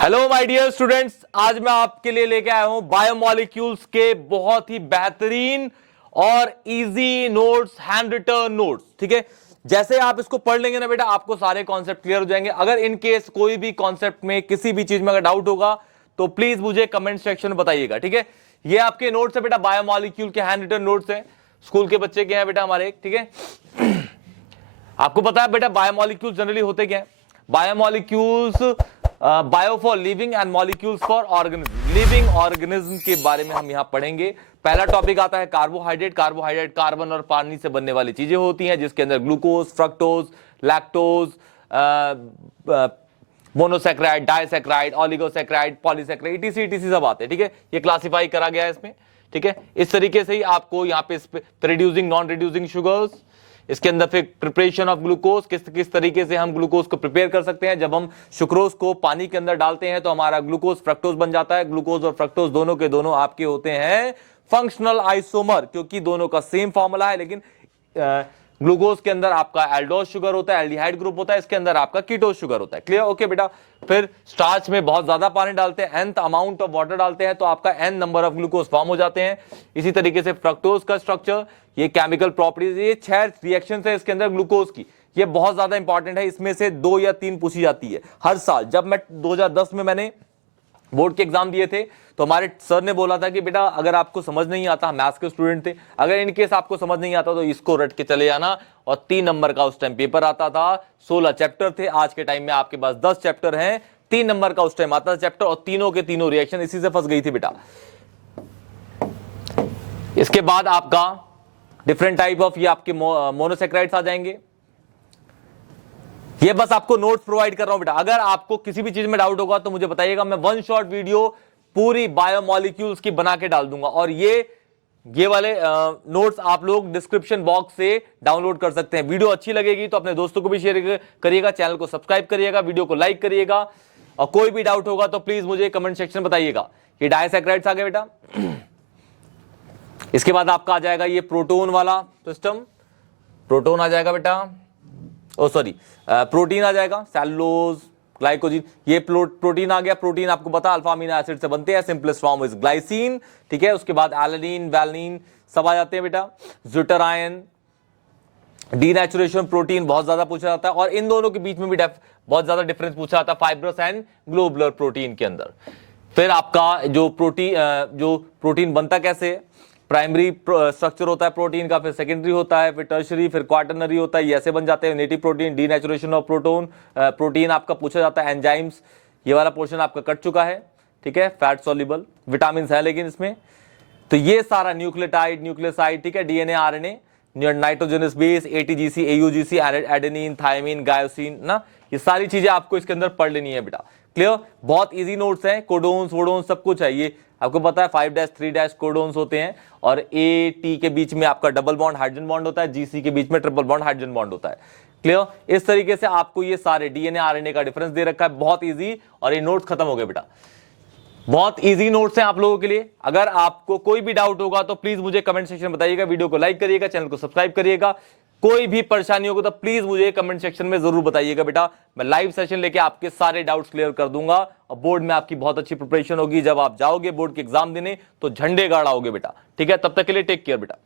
Hello my dear students, आज मैं आपके लिए लेके आया हूं बायोमोलिक्यूल्स के बहुत ही बेहतरीन और easy notes, hand written notes. ठीक है, जैसे आप इसको पढ़ लेंगे ना बेटा, आपको सारे कॉन्सेप्ट क्लियर हो जाएंगे। अगर इन केस कोई भी कॉन्सेप्ट में किसी भी चीज में अगर डाउट होगा तो प्लीज मुझे कमेंट सेक्शन में बताइएगा। ठीक है, ये आपके नोट्स है बेटा, बायोमोलिक्यूल के हैंड रिटन नोट्स हैं, स्कूल के बच्चे के हैं बेटा हमारे। ठीक है, आपको पता है बेटा बायोमोलिक्यूल्स जनरली होते क्या है? Biomolecules bio for living and molecules for organism, living organism के बारे में हम यहां पढ़ेंगे। पहला टॉपिक आता है कार्बोहाइड्रेट। कार्बोहाइड्रेट कार्बन और पानी से बनने वाली चीजें होती हैं, जिसके अंदर glucose, fructose, lactose, monosaccharide, disaccharide, oligosaccharide, polysaccharide, etc सब आते हैं। ठीक है, ये क्लासिफाई करा गया है इसमें। ठीक है, इस तरीके से ही आपको यहाँ पे रिड्यूसिंग, नॉन रिड्यूसिंग शुगर्स, इसके अंदर फिर प्रिपरेशन ऑफ ग्लूकोज, किस तरीके से हम ग्लूकोज को प्रिपेयर कर सकते हैं। जब हम सुक्रोज को पानी के अंदर डालते हैं तो हमारा ग्लूकोज फ्रक्टोज बन जाता है। ग्लूकोज और फ्रक्टोज दोनों के दोनों आपके होते हैं फंक्शनल आइसोमर, क्योंकि दोनों का सेम फॉर्मूला है, लेकिन ग्लूकोज के अंदर आपका एल्डोज शुगर होता है, एल्डिहाइड ग्रुप होता है, इसके अंदर आपका कीटोज शुगर होता है। क्लियर? ओके बेटा। फिर स्टार्च में बहुत ज्यादा पानी डालते हैं, nth अमाउंट ऑफ वाटर डालते हैं तो आपका n number of glucose form हो जाते हैं। इसी तरीके से फ्रक्टोज का स्ट्रक्चर, ये केमिकल प्रॉपर्टीज, ये 6 रिएक्शंस है इसके अंदर ग्लूकोज की, ये बहुत ज्यादा इंपॉर्टेंट है। इसमें से 2 या 3 पूछी जाती है हर साल। जब मैं 2010 में मैंने बोर्ड के एग्जाम दिए थे तो हमारे सर ने बोला था कि बेटा अगर आपको समझ नहीं आता, मैथ्स के स्टूडेंट थे, अगर इनकेस आपको समझ नहीं आता तो इसको रट के चले जाना। और 3 नंबर का उस टाइम पेपर आता था, 16 चैप्टर थे। आज के टाइम में आपके पास 10 चैप्टर हैं, 3 नंबर का उस टाइम आता था चैप्टर, और तीनों के तीनों रिएक्शन इसी से फंस गई थी बेटा। इसके बाद आपका डिफरेंट टाइप ऑफ ये आपके मोनोसैकेराइड्स आ जाएंगे। ये बस आपको नोट्स प्रोवाइड कर रहा हूं बेटा। अगर आपको किसी भी चीज में डाउट होगा तो मुझे बताइएगा, मैं 1 शॉट वीडियो पूरी बायोमोलिक्यूल्स की बना के डाल दूंगा। और ये वाले नोट्स आप लोग डिस्क्रिप्शन बॉक्स से डाउनलोड कर सकते हैं। वीडियो अच्छी लगेगी तो अपने दोस्तों को भी शेयर करिएगा, चैनल को सब्सक्राइब करिएगा, वीडियो को लाइक करिएगा, और कोई भी डाउट होगा तो प्लीज मुझे कमेंट सेक्शन बताइएगा। ये डाइसैकेराइड्स आ गए बेटा। इसके बाद आपका आ जाएगा ये प्रोटोन वाला सिस्टम, प्रोटोन आ जाएगा बेटा, प्रोटीन आ जाएगा, सेलुलोज, ग्लाइकोजिन, ये प्रोटीन आ गया। प्रोटीन आपको पता अल्फा अमीनो एसिड से बनते हैं, सिंपलेस्ट फॉर्म इज ग्लाइसिन। ठीक है, उसके बाद एलानिन, वैलिन सब आ जाते हैं बेटा। ज्यूटरायन, डीनेचुरेशन प्रोटीन बहुत ज्यादा पूछा जाता है, और इन दोनों के बीच में भी बहुत ज्यादा डिफरेंस पूछा जाता है, फाइब्रस एंड ग्लोबुलर प्रोटीन के अंदर। फिर आपका जो प्रोटीन बनता कैसे है, प्राइमरी स्ट्रक्चर होता है प्रोटीन का, फिर सेकेंडरी होता है, फिर टर्शरी, फिर क्वाटरनरी होता है, ये ऐसे बन जाते हैं। Native protein, denaturation of protein आपका पूछा जाता है, एंजाइम्स, ये वाला पोर्शन आपका कट चुका है। ठीक है, फैट सॉल्युबल, विटामिन है लेकिन इसमें, तो ये सारा न्यूक्लियोटाइड, न्यूक्लियोसाइड, ठीक है, DNA, RNA, nitrogenous base, ATGC, AUGC, adenine, thymine, guanosine ना, ये सारी चीजें आपको इसके अंदर पढ़ लेनी है बेटा। क्लियर? बहुत इजी नोट्स हैं, कोडोन्स वोडोन्स सब कुछ है। ये आपको पता है 5-3- कोडोन्स होते हैं, और ए टी के बीच में आपका डबल बॉन्ड हाइड्रोजन बॉन्ड होता है, जीसी के बीच में ट्रिपल बॉन्ड हाइड्रोजन बॉन्ड होता है। क्लियर? इस तरीके से आपको ये सारे डीएनए आरएनए का डिफरेंस दे रखा है, बहुत इजी। और ये नोट्स खत्म हो गए बेटा, बहुत इजी नोट्स हैं आप लोगों के लिए। अगर आपको कोई भी डाउट होगा तो प्लीज मुझे कमेंट सेक्शन में बताइएगा, वीडियो को लाइक करिएगा, चैनल को सब्सक्राइब करिएगा। कोई भी परेशानी होगी तो प्लीज मुझे कमेंट सेक्शन में जरूर बताइएगा बेटा। मैं लाइव सेशन लेके आपके सारे डाउट्स क्लियर कर दूंगा, और बोर्ड में आपकी बहुत अच्छी प्रिपरेशन होगी। जब आप जाओगे बोर्ड के एग्जाम देने तो झंडे गाड़ाओगे बेटा। ठीक है, तब तक के लिए टेक केयर बेटा।